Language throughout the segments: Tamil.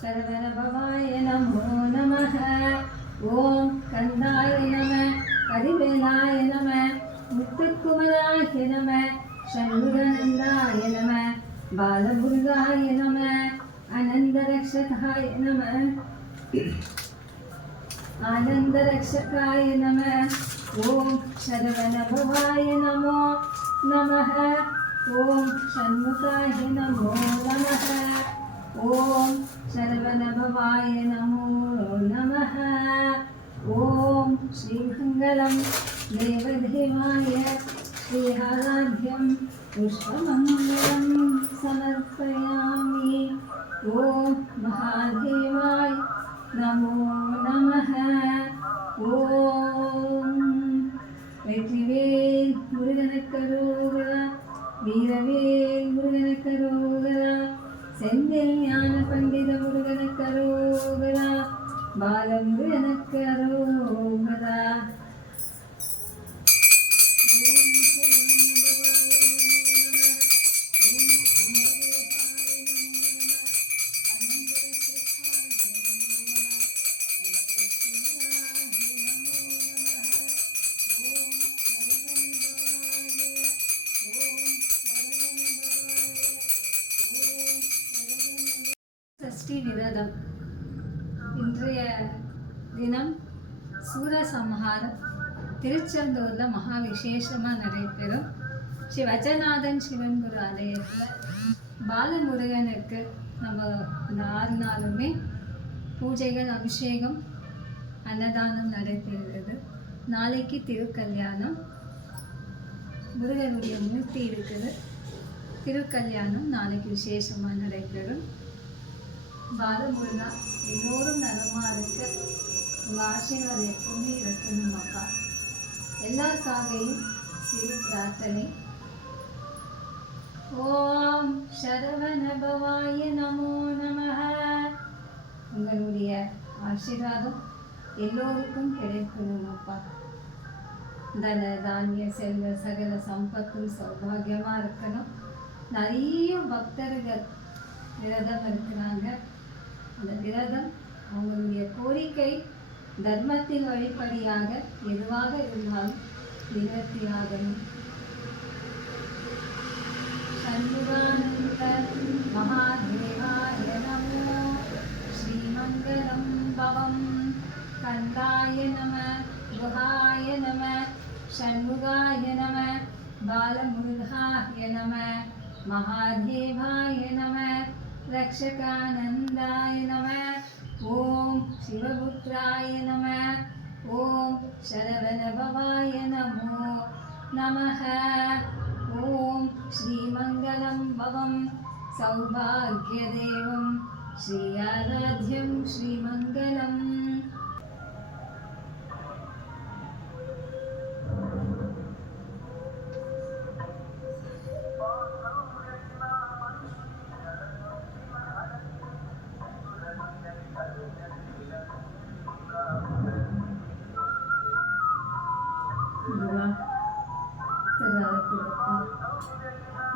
சரவணபவாய நமோ நமः. ஓம் கந்தாய நம, கதிவேலாய நம, முத்துக்குமராய நம, சண்முகநந்தாய நம, பாலமுருகாய நம, அனந்தரக்ஷகாய நம, ஆனந்தரக்ஷகாய நம. ஓம் சரவணபவாய நமோ நமः. ஓம் ஷண்முகாய நமோ நமः. ஓம் சரவணபவாய நமோ நமः. ஓம் ஸ்ரீமங்கலம் தேவதேவாய ஸ்ரீஹராத்யம் புஷ்பமங்கலம் சமர்ப்பயாமி. ஓம் மகாதேவாய நமோ நமः. ஓம் வெற்றிவேல் முருகனுக்கரோகரா, வீரவேல் முருகனுக்கரோகரா, செந்தில் ஞான பண்டித முருகனுக்கரோகரா, பாலமுருகனுக்கரோகரா. சஷ்டி விரதம். இன்றைய தினம் சூரசம்ஹாரம் திருச்செந்தூரில் மகா விசேஷமாக நடைபெறும். ஸ்ரீ வஜநாதன் சிவன் குரு ஆலயத்தில் பாலமுருகனுக்கு நம்ம இந்த 6 நாளுமே பூஜைகள், அபிஷேகம், அன்னதானம் நடைபெறுகிறது. நாளைக்கு திருக்கல்யாணம், முருகனுடைய மூர்த்தி இருக்குது. திருக்கல்யாணம் நாளைக்கு விசேஷமாக நடைபெறும். பாலமுருகா எல்லோரும் நலமாக இருக்க உங்கள் ஆசீர்வாதம் எப்பவுமே இருக்கணும் அப்பா. எல்லாருக்காகவும் சிறு பிரார்த்தனை. ஓம் சரவணபவாய நமோ நமः. உங்களுடைய ஆசீர்வாதம் எல்லோருக்கும் கிடைக்கணும் அப்பா. தன தானிய செல்வ சகல சம்பத்தும் சௌபாகியமாக இருக்கணும். நிறைய பக்தர்கள் விரதம் இருக்கிறாங்க. அந்த விரதம் அவங்களுடைய கோரிக்கை தர்மத்தின் வழிப்படியாக எதுவாக இருந்தாலும் நிவர்த்தியாகணும். சண்முகானந்த மகாதேவாய நமோ. ஸ்ரீமங்கலம் பவம். கந்தாய நம, குஹாய நம, ஷண்முகாய நம, பாலமுருகாய நம, மகாதேவாய நம, ரக்ஷகானந்தாய நம. ஓம் சிவபுத்ராய நம. ஓம் சரவணபவாய நமோ நமः. ஓம் ஸ்ரீமங்கலம் பவம். சௌபாக்யதேவம் ஸ்ரீயாராத்யம் ஸ்ரீமங்கலம்.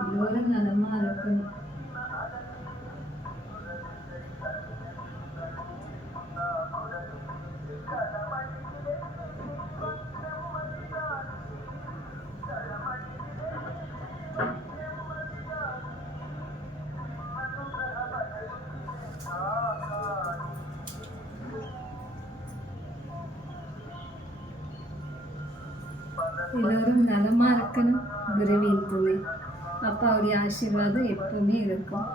எல்லோரும் நலமா இருக்கணும். எல்லோரும் நலமா இருக்கணும். குருவின் துணை, அப்பாவுடைய ஆசீர்வாதம் எப்பவுமே இருக்கும்.